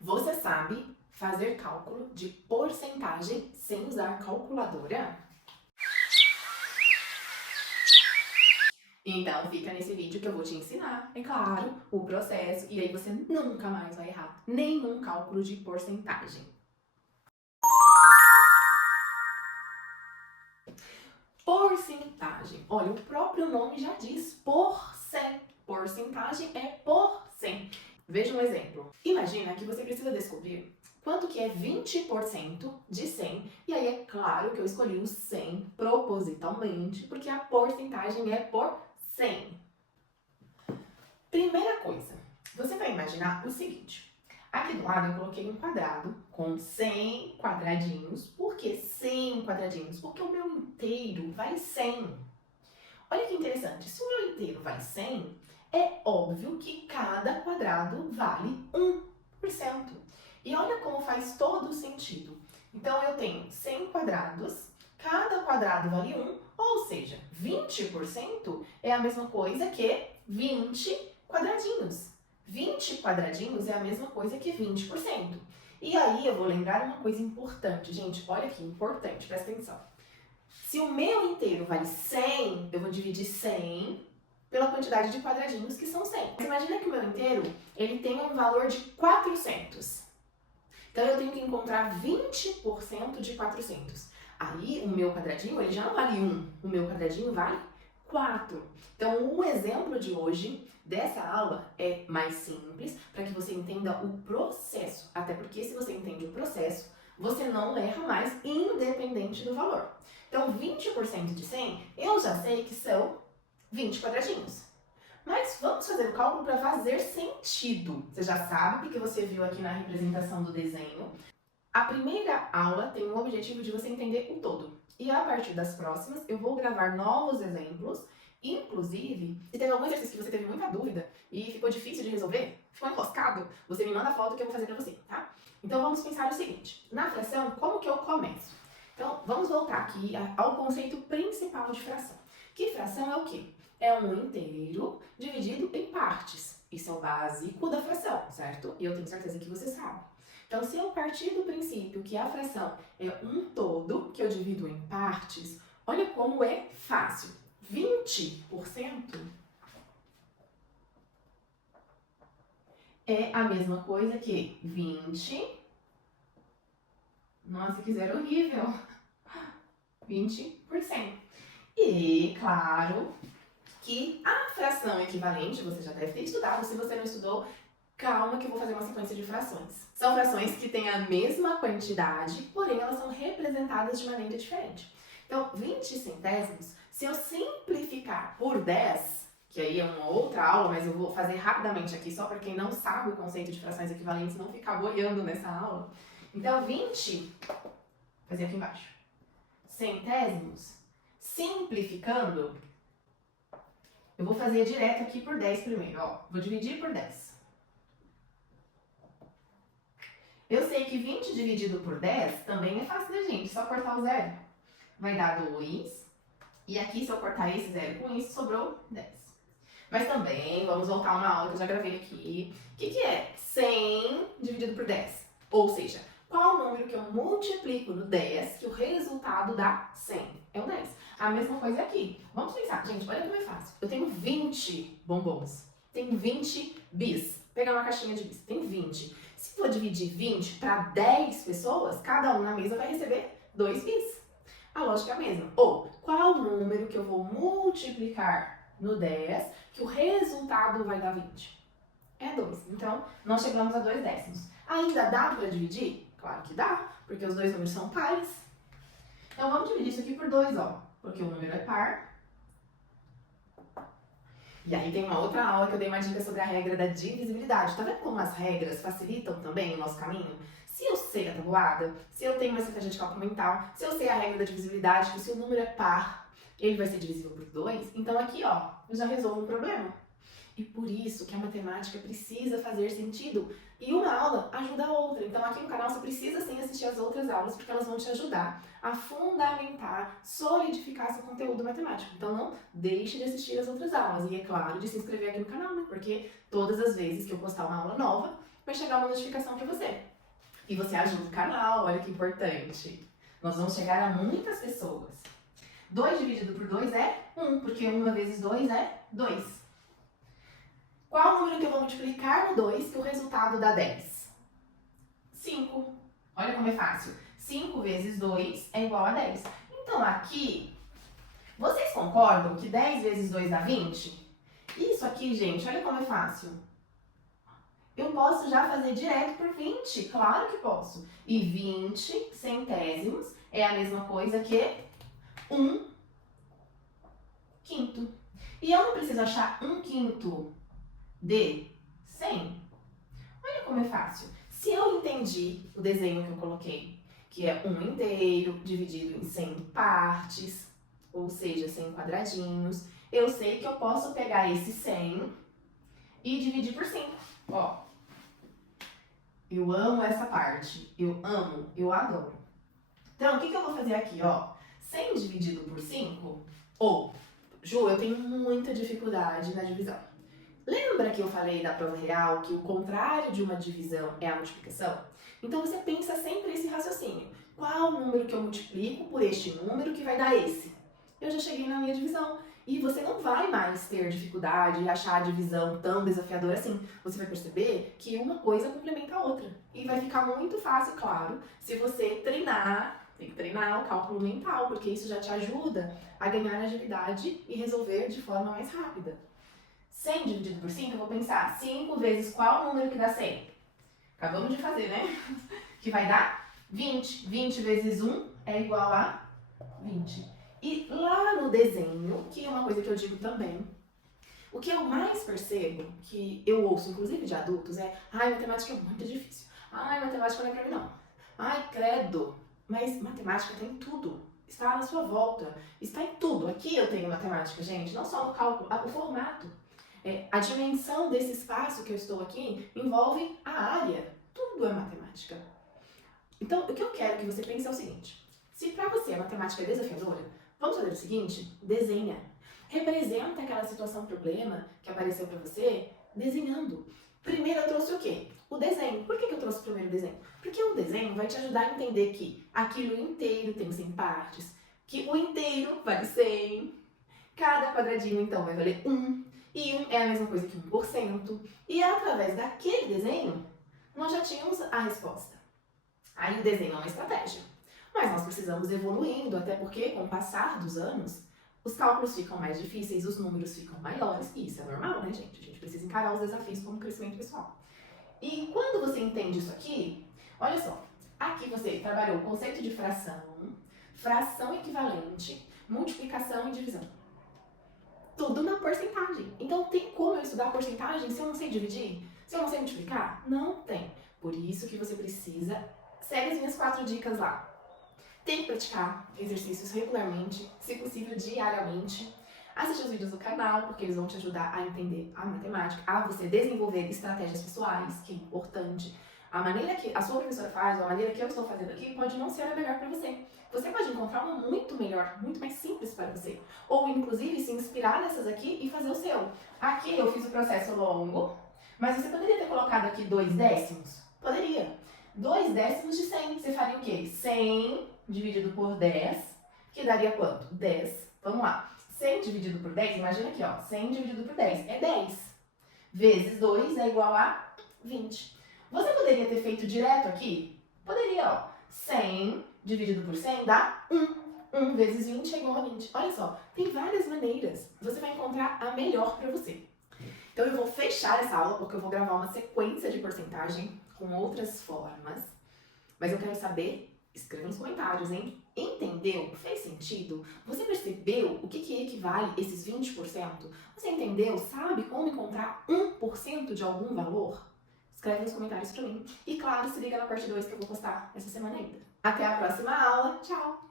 Você sabe fazer cálculo de porcentagem sem usar calculadora? Então fica nesse vídeo que eu vou te ensinar, é claro, o processo, e aí você nunca mais vai errar nenhum cálculo de porcentagem. Porcentagem. Olha, o próprio nome já diz por cem. Porcentagem é por 100. Veja um exemplo. Imagina que você precisa descobrir quanto que é 20% de 100. E aí é claro que eu escolhi o 100 propositalmente, porque a porcentagem é por 100. Primeira coisa, você vai imaginar o seguinte. Aqui do lado eu coloquei um quadrado com 100 quadradinhos. Por que 100 quadradinhos? Porque o meu inteiro vale 100. Olha que interessante, se o meu inteiro vale 100, é óbvio que cada quadrado vale 1%. E olha como faz todo sentido. Então eu tenho 100 quadrados, cada quadrado vale 1, ou seja, 20% é a mesma coisa que 20 quadradinhos. 20 quadradinhos é a mesma coisa que 20%. E aí eu vou lembrar uma coisa importante, gente, olha que importante, presta atenção. Se o meu inteiro vale 100, eu vou dividir 100 pela quantidade de quadradinhos que são 100. Imagina que o meu inteiro ele tem um valor de 400. Então eu tenho que encontrar 20% de 400. Aí o meu quadradinho ele já não vale 1, o meu quadradinho vale 4. Então o exemplo de hoje dessa aula é mais simples para que você entenda o processo. Até porque se você entende o processo, você não erra mais independente do valor. Então 20% de 100 eu já sei que são 20 quadradinhos. Mas vamos fazer o cálculo para fazer sentido. Você já sabe, porque você viu aqui na representação do desenho. A primeira aula tem o objetivo de você entender o todo. E a partir das próximas, eu vou gravar novos exemplos. Inclusive, se teve algum exercício que você teve muita dúvida e ficou difícil de resolver, ficou enroscado, você me manda a foto que eu vou fazer para você, tá? Então vamos pensar o seguinte. Na fração, como que eu começo? Então, vamos voltar aqui ao conceito principal de fração. Que fração é o quê? É um inteiro dividido em partes. Isso é o básico da fração, certo? E eu tenho certeza que você sabe. Então, se eu partir do princípio que a fração é um todo, que eu divido em partes, olha como é fácil. 20% é a mesma coisa que 20. Nossa, que zero horrível. 20%. E, claro, que a fração equivalente, você já deve ter estudado. Se você não estudou, calma que eu vou fazer uma sequência de frações. São frações que têm a mesma quantidade, porém elas são representadas de maneira diferente. Então, 20 centésimos, se eu simplificar por 10, que aí é uma outra aula, mas eu vou fazer rapidamente aqui, só para quem não sabe o conceito de frações equivalentes não ficar boiando nessa aula. Então, 20, vou fazer aqui embaixo, centésimos, simplificando, eu vou fazer direto aqui por 10 primeiro, ó. Vou dividir por 10. Eu sei que 20 dividido por 10 também é fácil da gente, só cortar o zero. Vai dar 2. E aqui, se eu cortar esse zero com isso, sobrou 10. Mas também, vamos voltar a uma aula que eu já gravei aqui. O que é 100 dividido por 10? Ou seja, qual o número que eu multiplico no 10 que o resultado dá 100? É o 10. A mesma coisa aqui. Vamos pensar, gente, olha como é fácil. Eu tenho 20 bombons. Tenho 20 bis. Pegar uma caixinha de bis. Tem 20. Se for dividir 20 para 10 pessoas, cada um na mesa vai receber 2 bis. A lógica é a mesma. Ou, qual o número que eu vou multiplicar no 10 que o resultado vai dar 20? É 2. Então, nós chegamos a 2 décimos. Ainda dá para dividir? Claro que dá, porque os dois números são pares. Então, vamos dividir isso aqui por 2, ó, porque o número é par. E aí tem uma outra aula que eu dei uma dica sobre a regra da divisibilidade. Tá vendo como as regras facilitam também o nosso caminho? Se eu sei a tabuada, se eu tenho uma estratégia de cálculo mental, se eu sei a regra da divisibilidade, que se o número é par, ele vai ser divisível por 2, então aqui, ó, eu já resolvo o problema. E por isso que a matemática precisa fazer sentido. E uma aula ajuda a outra. Então aqui no canal você precisa sim assistir as outras aulas, porque elas vão te ajudar a fundamentar, solidificar seu conteúdo matemático. Então não deixe de assistir as outras aulas. E é claro, de se inscrever aqui no canal, né? Porque todas as vezes que eu postar uma aula nova, vai chegar uma notificação para você. E você ajuda o canal, olha que importante. Nós vamos chegar a muitas pessoas. 2 dividido por 2 é 1, porque 1 vezes 2 é 2. Qual o número que eu vou multiplicar no 2 que o resultado dá 10? 5. Olha como é fácil. 5 vezes 2 é igual a 10. Então aqui, vocês concordam que 10 vezes 2 dá 20? Isso aqui, gente, olha como é fácil. Eu posso já fazer direto por 20, claro que posso. E 20 centésimos é a mesma coisa que 1 quinto. E eu não preciso achar 1 quinto de 100. Olha como é fácil. Se eu entendi o desenho que eu coloquei, que é 1 inteiro dividido em 100 partes, ou seja, 100 quadradinhos, eu sei que eu posso pegar esse 100 e dividir por 5. Ó, eu amo essa parte. Eu amo, eu adoro. Então, o que eu vou fazer aqui, ó? 100 dividido por 5, ou, Ju, eu tenho muita dificuldade na divisão. Lembra que eu falei da prova real que o contrário de uma divisão é a multiplicação? Então, você pensa sempre esse raciocínio. Qual o número que eu multiplico por este número que vai dar esse? Eu já cheguei na minha divisão. E você não vai mais ter dificuldade e achar a divisão tão desafiadora assim. Você vai perceber que uma coisa complementa a outra. E vai ficar muito fácil, claro, se você treinar, tem que treinar o cálculo mental, porque isso já te ajuda a ganhar agilidade e resolver de forma mais rápida. 100 dividido por 5, eu vou pensar 5 vezes qual número que dá 100? Acabamos de fazer, né? Que vai dar 20. 20 vezes 1 é igual a 20. E lá no desenho, que é uma coisa que eu digo também, o que eu mais percebo, que eu ouço inclusive de adultos, é: ai, matemática é muito difícil. Ai, matemática não é pra mim não. Ai, credo. Mas matemática tem tudo. Está na sua volta. Está em tudo. Aqui eu tenho matemática, gente. Não só no cálculo, o formato. A dimensão desse espaço que eu estou aqui envolve a área. Tudo é matemática. Então, o que eu quero que você pense é o seguinte. Se pra você a matemática é desafiadora, vamos fazer o seguinte: desenha. Representa aquela situação, problema que apareceu pra você desenhando. Primeiro eu trouxe o quê? O desenho. Por que eu trouxe primeiro o desenho? Porque o desenho vai te ajudar a entender que aquilo inteiro tem 100 partes, que o inteiro vale 100, cada quadradinho então vai valer 1, e 1 é a mesma coisa que 1%, e através daquele desenho nós já tínhamos a resposta. Aí o desenho é uma estratégia. Mas nós precisamos evoluindo, até porque com o passar dos anos, os cálculos ficam mais difíceis, os números ficam maiores, e isso é normal, né, gente? A gente precisa encarar os desafios como crescimento pessoal. E quando você entende isso aqui, olha só, aqui você trabalhou o conceito de fração, fração equivalente, multiplicação e divisão. Tudo na porcentagem. Então tem como eu estudar porcentagem se eu não sei dividir? Se eu não sei multiplicar? Não tem. Por isso que você precisa, segue as minhas 4 dicas lá. Tem que praticar exercícios regularmente, se possível diariamente. Assiste os vídeos do canal, porque eles vão te ajudar a entender a matemática, a você desenvolver estratégias pessoais, que é importante. A maneira que a sua professora faz, ou a maneira que eu estou fazendo aqui, pode não ser a melhor para você. Você pode encontrar uma muito melhor, muito mais simples para você. Ou, inclusive, se inspirar nessas aqui e fazer o seu. Aqui eu fiz o processo longo, mas você poderia ter colocado aqui 2 décimos? Poderia. 2 décimos de 100. Você faria o quê? 100 dividido por 10, que daria quanto? 10. Vamos lá. 100 dividido por 10, imagina aqui, ó. 100 dividido por 10 é 10. Vezes 2 é igual a 20. Você poderia ter feito direto aqui? Poderia, ó. 100 dividido por 100 dá 1. 1 vezes 20 é igual a 20. Olha só, tem várias maneiras. Você vai encontrar a melhor para você. Então eu vou fechar essa aula porque eu vou gravar uma sequência de porcentagem com outras formas. Mas eu quero saber, escreva nos comentários, hein? Entendeu? Fez sentido? Você percebeu o que equivale esses 20%? Você entendeu? Sabe como encontrar 1% de algum valor? Escreve nos comentários pra mim. E claro, se liga na parte 2 que eu vou postar essa semana ainda. Até a próxima aula. Tchau!